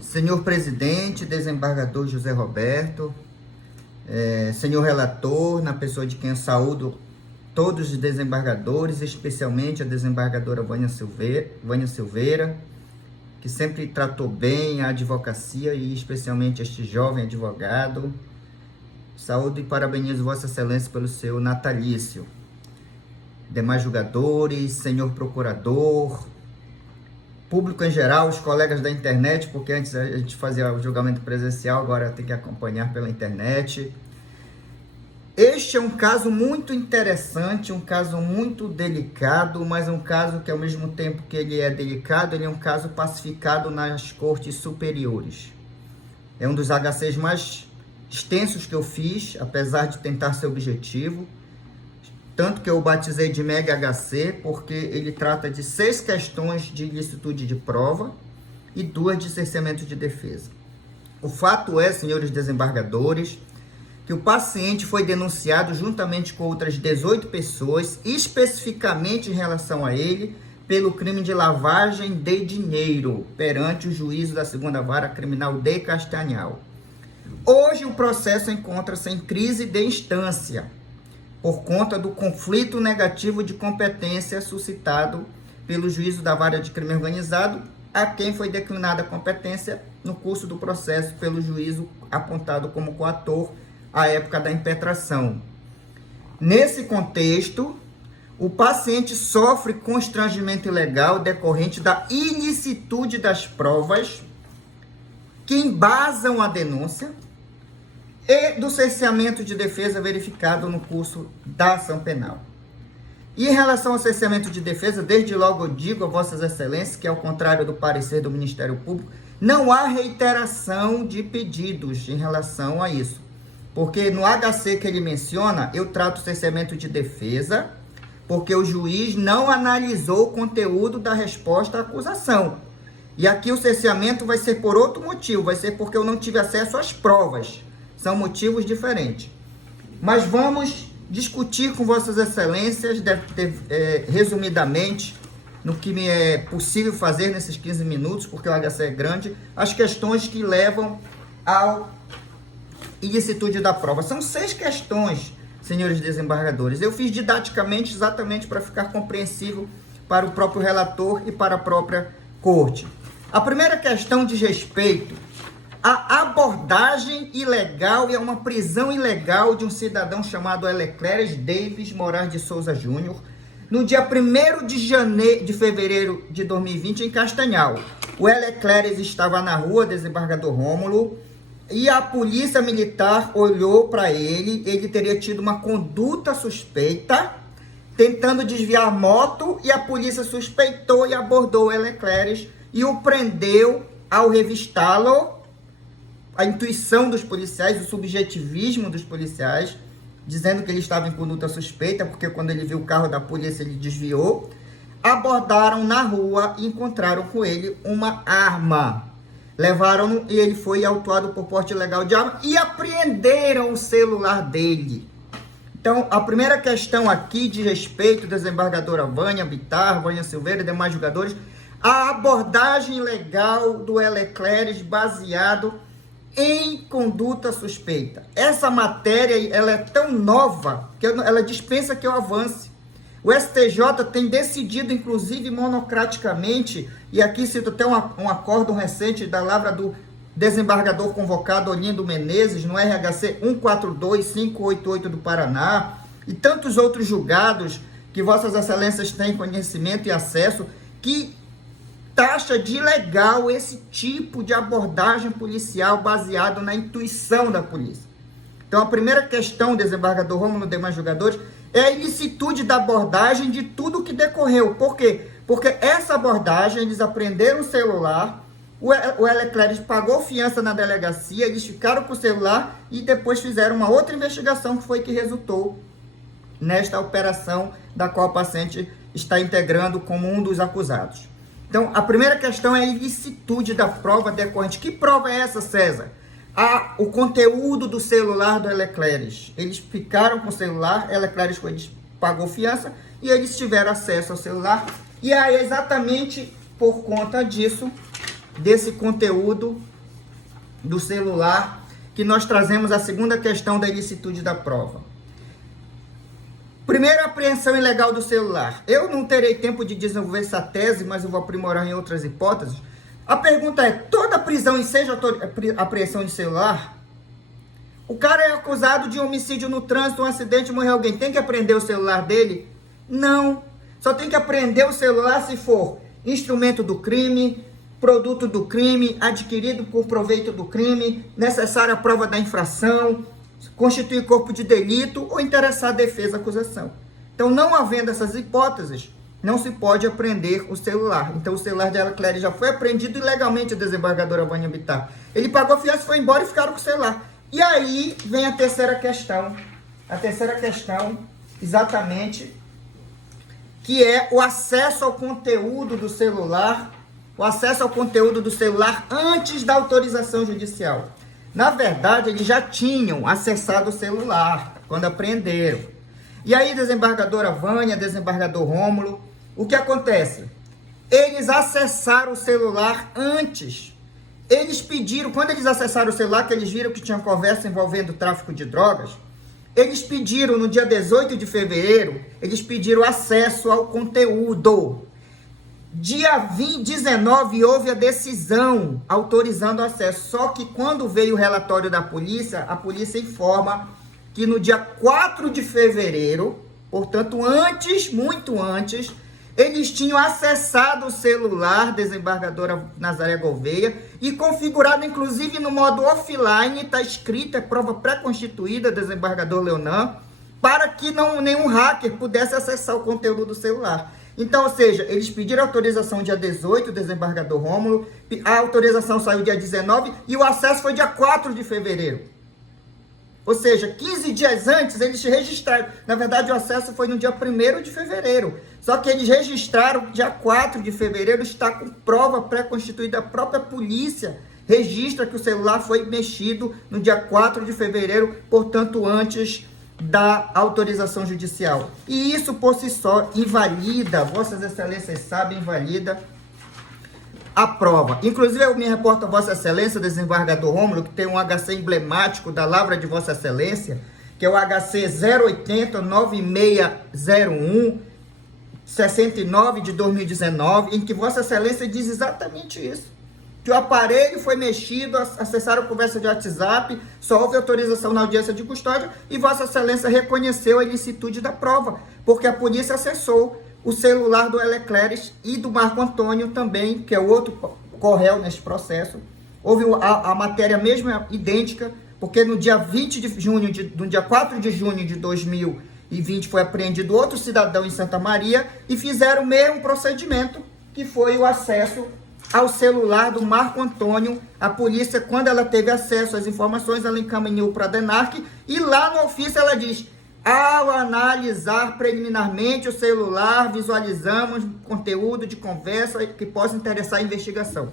Senhor presidente, desembargador José Roberto, senhor relator, na pessoa de quem eu saúdo todos os desembargadores, especialmente a desembargadora Vânia Silveira, que sempre tratou bem a advocacia e especialmente este jovem advogado. Saúdo e parabenizo Vossa Excelência pelo seu natalício. Demais julgadores, senhor procurador, público em geral, os colegas da internet, porque antes a gente fazia o julgamento presencial, agora tem que acompanhar pela internet. Este é um caso muito interessante, um caso muito delicado, mas um caso que ao mesmo tempo que ele é delicado, ele é um caso pacificado nas cortes superiores. É um dos HCs mais extensos que eu fiz, apesar de tentar ser objetivo. Tanto que eu batizei de Mega HC, porque ele trata de 6 questões de ilicitude de prova e 2 de cerceamento de defesa. O fato é, senhores desembargadores, que o paciente foi denunciado juntamente com outras 18 pessoas, especificamente em relação a ele, pelo crime de lavagem de dinheiro, perante o juízo da 2ª Vara Criminal de Castanhal. Hoje o processo encontra-se em crise de instância, por conta do conflito negativo de competência suscitado pelo juízo da Vara de Crime Organizado, a quem foi declinada a competência no curso do processo pelo juízo apontado como coator à época da impetração. Nesse contexto, o paciente sofre constrangimento ilegal decorrente da ilicitude das provas que embasam a denúncia e do cerceamento de defesa verificado no curso da ação penal. E em relação ao cerceamento de defesa, desde logo eu digo a Vossas Excelências que, ao contrário do parecer do Ministério Público, não há reiteração de pedidos em relação a isso. Porque no HC que ele menciona, eu trato o cerceamento de defesa, porque o juiz não analisou o conteúdo da resposta à acusação. E aqui o cerceamento vai ser por outro motivo, vai ser porque eu não tive acesso às provas. São motivos diferentes. Mas vamos discutir com Vossas Excelências, resumidamente, no que me é possível fazer nesses 15 minutos, porque o HC é grande, as questões que levam ao ilicitude da prova. São 6 questões, senhores desembargadores. Eu fiz didaticamente, exatamente para ficar compreensível para o próprio relator e para a própria corte. A primeira questão diz respeito à abordagem ilegal e a uma prisão ilegal de um cidadão chamado Elecleres Davis Moraes de Souza Júnior, no dia 1º de fevereiro de 2020, em Castanhal. O Elecleres estava na rua, desembargador Rômulo, e a polícia militar olhou para ele, ele teria tido uma conduta suspeita, tentando desviar moto, e a polícia suspeitou e abordou o Elecleres e o prendeu. Ao revistá-lo, a intuição dos policiais, o subjetivismo dos policiais, dizendo que ele estava em conduta suspeita, porque quando ele viu o carro da polícia ele desviou, abordaram na rua e encontraram com ele uma arma. Levaram-no e ele foi autuado por porte ilegal de arma e apreenderam o celular dele. Então, a primeira questão aqui de respeito, desembargadora Vânia Bittar, Vânia Silveira e demais julgadores, a abordagem legal do Elecleres baseado em conduta suspeita. Essa matéria ela é tão nova que ela dispensa que eu avance. O STJ tem decidido, inclusive monocraticamente, e aqui cito até um acórdão recente da lavra do desembargador convocado Olindo Menezes, no RHC 142588 do Paraná, e tantos outros julgados que Vossas Excelências têm conhecimento e acesso, que taxa de ilegal esse tipo de abordagem policial baseado na intuição da polícia. Então, a primeira questão, desembargador Rômulo e demais julgadores, é a ilicitude da abordagem de tudo que decorreu. Por quê? Porque essa abordagem, eles apreenderam o celular, o Elecleres pagou fiança na delegacia, eles ficaram com o celular e depois fizeram uma outra investigação que foi que resultou nesta operação da qual o paciente está integrando como um dos acusados. Então, a primeira questão é a ilicitude da prova decorrente. Que prova é essa, César? O conteúdo do celular do Elecleres. Eles ficaram com o celular, Elecleres pagou fiança e eles tiveram acesso ao celular. E aí, exatamente por conta disso, desse conteúdo do celular, que nós trazemos a segunda questão da ilicitude da prova. Primeira apreensão ilegal do celular. Eu não terei tempo de desenvolver essa tese, mas eu vou aprimorar em outras hipóteses. A pergunta é, toda prisão enseja apreensão de celular? O cara é acusado de homicídio no trânsito, um acidente, morreu alguém. Tem que apreender o celular dele? Não. Só tem que apreender o celular se for instrumento do crime, produto do crime, adquirido por proveito do crime, necessária prova da infração, constituir corpo de delito ou interessar a defesa à acusação. Então, não havendo essas hipóteses, não se pode apreender o celular. Então, o celular de Leclerc já foi apreendido ilegalmente, a desembargadora Vânia Bittar. Ele pagou a fiança, foi embora e ficaram com o celular. E aí vem a terceira questão. A terceira questão, exatamente, que é o acesso ao conteúdo do celular, o acesso ao conteúdo do celular antes da autorização judicial. Na verdade, eles já tinham acessado o celular quando apreenderam. E aí, desembargadora Vânia, desembargador Rômulo, o que acontece? Eles acessaram o celular antes. Eles pediram, quando eles acessaram o celular, que eles viram que tinha conversa envolvendo tráfico de drogas, eles pediram, no dia 18 de fevereiro, eles pediram acesso ao conteúdo. Dia 19 houve a decisão autorizando o acesso. Só que quando veio o relatório da polícia, a polícia informa que no dia 4 de fevereiro, portanto antes, muito antes, eles tinham acessado o celular, desembargadora Nazaré Gouveia, e configurado inclusive no modo offline, está escrito, é prova pré-constituída, desembargador Leonan, para que nenhum hacker pudesse acessar o conteúdo do celular. Então, ou seja, eles pediram autorização dia 18, desembargador Rômulo, a autorização saiu dia 19 e o acesso foi dia 4 de fevereiro. Ou seja, 15 dias antes eles registraram. Na verdade, o acesso foi no dia 1º de fevereiro. Só que eles registraram dia 4 de fevereiro, está com prova pré-constituída, a própria polícia registra que o celular foi mexido no dia 4 de fevereiro, portanto, antes da autorização judicial. E isso por si só invalida, vossas excelências sabem, invalida a prova. Inclusive eu me reporto a vossa excelência, desembargador Rômulo, que tem um HC emblemático da lavra de vossa excelência, que é o HC 080 9601 69 de 2019, em que vossa excelência diz exatamente isso. Que o aparelho foi mexido, acessaram a conversa de WhatsApp, só houve autorização na audiência de custódia e vossa excelência reconheceu a ilicitude da prova, porque a polícia acessou o celular do Leclerc e do Marco Antônio também, que é o outro corréu neste processo. Houve a matéria mesma idêntica, porque no dia 20 de junho, no dia 4 de junho de 2020 foi apreendido outro cidadão em Santa Maria e fizeram o mesmo procedimento, que foi o acesso ao celular do Marco Antônio. A polícia, quando ela teve acesso às informações, ela encaminhou para a DENARC e lá no ofício ela diz: ao analisar preliminarmente o celular, visualizamos conteúdo de conversa que possa interessar a investigação.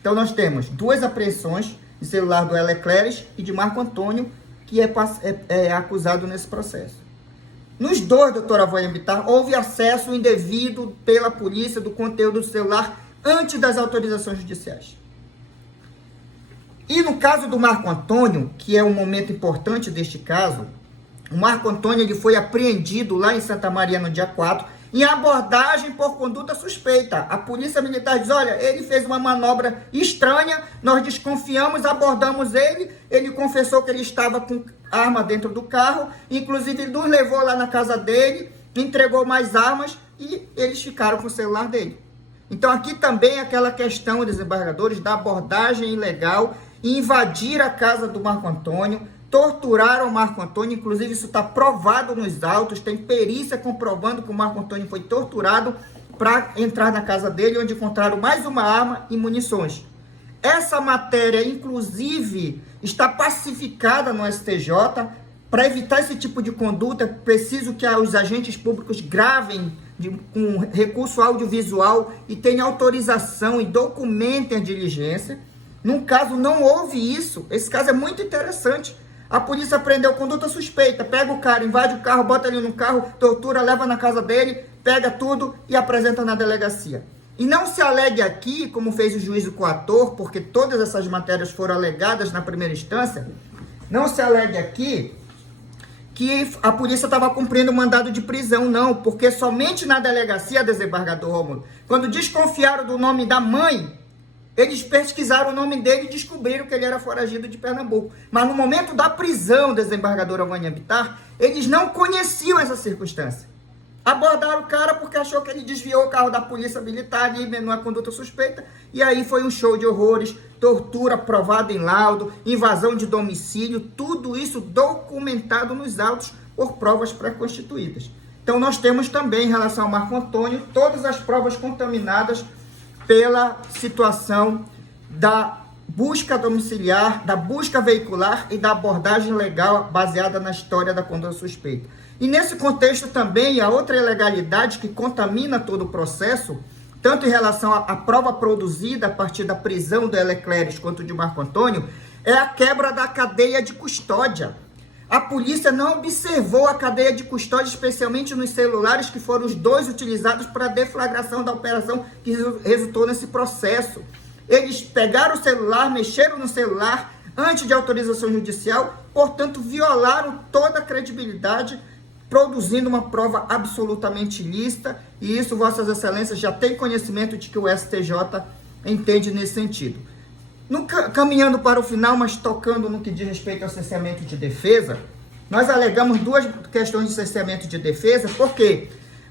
Então nós temos duas apreensões de celular do Leclerc e de Marco Antônio, que é acusado nesse processo. Nos dois, doutora Vânia Bittar, houve acesso indevido pela polícia do conteúdo do celular antes das autorizações judiciais. E no caso do Marco Antônio, que é um momento importante deste caso, o Marco Antônio ele foi apreendido lá em Santa Maria no dia 4, em abordagem por conduta suspeita. A polícia militar diz: olha, ele fez uma manobra estranha, nós desconfiamos, abordamos ele, ele confessou que ele estava com arma dentro do carro, inclusive ele nos levou lá na casa dele, entregou mais armas e eles ficaram com o celular dele. Então aqui também aquela questão, desembargadores, da abordagem ilegal, invadir a casa do Marco Antônio, torturaram o Marco Antônio, inclusive isso está provado nos autos, tem perícia comprovando que o Marco Antônio foi torturado para entrar na casa dele, onde encontraram mais uma arma e munições. Essa matéria, inclusive, está pacificada no STJ. Para evitar esse tipo de conduta, é preciso que os agentes públicos gravem com recurso audiovisual e tenham autorização e documentem a diligência. Num caso, não houve isso. Esse caso é muito interessante. A polícia prendeu conduta suspeita, pega o cara, invade o carro, bota ele no carro, tortura, leva na casa dele, pega tudo e apresenta na delegacia. E não se alegue aqui, como fez o juiz do coator, porque todas essas matérias foram alegadas na primeira instância, não se alegue aqui que a polícia estava cumprindo o mandado de prisão, não, porque somente na delegacia, desembargador Rômulo, quando desconfiaram do nome da mãe, eles pesquisaram o nome dele e descobriram que ele era foragido de Pernambuco. Mas no momento da prisão, desembargadora Vânia Bittar, eles não conheciam essa circunstância. Abordaram o cara porque achou que ele desviou o carro da polícia militar ali, numa conduta suspeita, e aí foi um show de horrores, tortura provada em laudo, invasão de domicílio, tudo isso documentado nos autos por provas pré-constituídas. Então nós temos também, em relação ao Marco Antônio, todas as provas contaminadas pela situação da busca domiciliar, da busca veicular e da abordagem legal baseada na história da conduta suspeita. E nesse contexto também, a outra ilegalidade que contamina todo o processo, tanto em relação à prova produzida a partir da prisão do Leclerc quanto de Marco Antônio, é a quebra da cadeia de custódia. A polícia não observou a cadeia de custódia, especialmente nos celulares, que foram os dois utilizados para a deflagração da operação que resultou nesse processo. Eles pegaram o celular, mexeram no celular antes de autorização judicial, portanto, violaram toda a credibilidade, produzindo uma prova absolutamente ilícita, e isso, vossas excelências, já têm conhecimento de que o STJ entende nesse sentido. Caminhando para o final, mas tocando no que diz respeito ao cerceamento de defesa, nós alegamos duas questões de cerceamento de defesa. Por quê?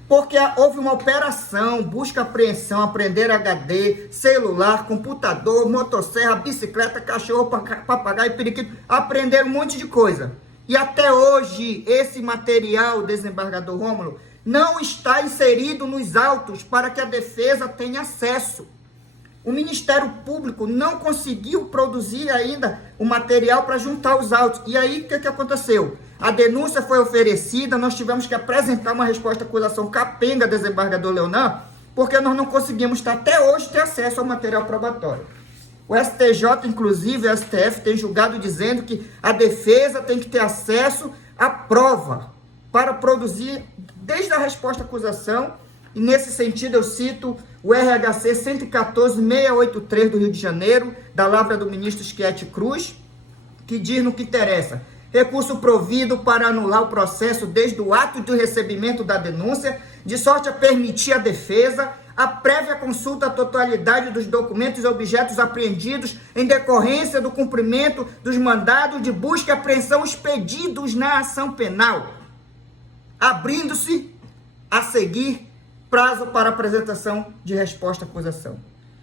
Porque houve uma operação, busca apreensão, apreender HD, celular, computador, motosserra, bicicleta, cachorro, papagaio, periquito, apreender um monte de coisa. E até hoje, esse material, desembargador Rômulo, não está inserido nos autos para que a defesa tenha acesso. O Ministério Público não conseguiu produzir ainda o material para juntar os autos. E aí, o que aconteceu? A denúncia foi oferecida, nós tivemos que apresentar uma resposta à acusação capenga, desembargador Leonan, porque nós não conseguimos até hoje ter acesso ao material probatório. O STJ, inclusive, o STF, tem julgado dizendo que a defesa tem que ter acesso à prova para produzir desde a resposta à acusação. E nesse sentido eu cito o RHC 114.683 do Rio de Janeiro, da lavra do ministro Schietti Cruz, que diz no que interessa: recurso provido para anular o processo desde o ato de recebimento da denúncia, de sorte a permitir à defesa a prévia consulta à totalidade dos documentos e objetos apreendidos em decorrência do cumprimento dos mandados de busca e apreensão expedidos na ação penal, abrindo-se a seguir prazo para apresentação de resposta à acusação.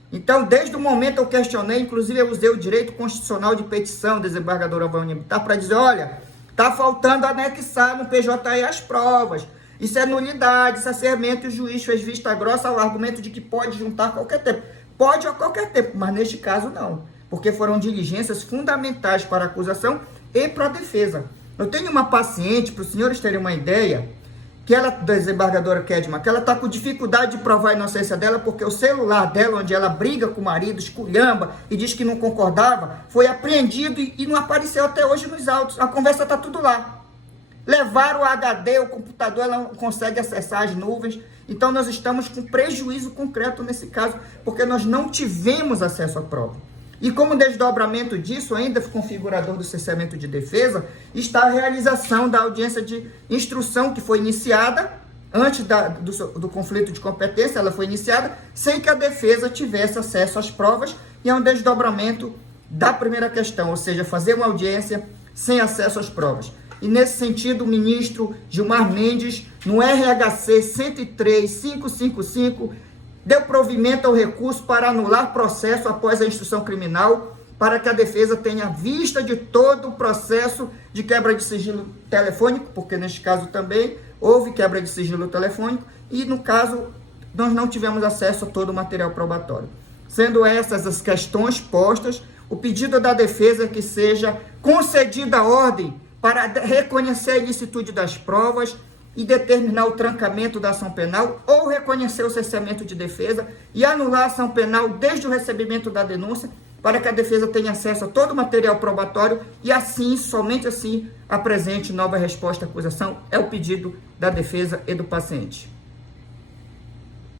Então, desde o momento eu questionei, inclusive eu usei o direito constitucional de petição, desembargadora Vânia Bittar, para dizer, olha, está faltando anexar no PJE as provas. Isso é nulidade, isso é cerceamento, e o juiz fez vista grossa ao argumento de que pode juntar a qualquer tempo. Pode a qualquer tempo, mas neste caso não, porque foram diligências fundamentais para a acusação e para a defesa. Eu tenho uma paciente, para os senhores terem uma ideia, que ela, desembargadora Kedma, que ela está com dificuldade de provar a inocência dela, porque o celular dela, onde ela briga com o marido, esculhamba e diz que não concordava, foi apreendido e não apareceu até hoje nos autos. A conversa está tudo lá. Levaram o HD, o computador, ela não consegue acessar as nuvens. Então nós estamos com prejuízo concreto nesse caso, porque nós não tivemos acesso à prova. E como desdobramento disso, ainda configurador do cerceamento de defesa, está a realização da audiência de instrução que foi iniciada antes do conflito de competência. Ela foi iniciada sem que a defesa tivesse acesso às provas, e é um desdobramento da primeira questão, ou seja, fazer uma audiência sem acesso às provas. E nesse sentido, o ministro Gilmar Mendes, no RHC 103.555, deu provimento ao recurso para anular processo após a instrução criminal, para que a defesa tenha vista de todo o processo de quebra de sigilo telefônico, porque neste caso também houve quebra de sigilo telefônico, e no caso nós não tivemos acesso a todo o material probatório. Sendo essas as questões postas, o pedido da defesa é que seja concedida a ordem para reconhecer a ilicitude das provas e determinar o trancamento da ação penal, ou reconhecer o cerceamento de defesa e anular a ação penal desde o recebimento da denúncia, para que a defesa tenha acesso a todo o material probatório e assim, somente assim, apresente nova resposta à acusação. É o pedido da defesa e do paciente.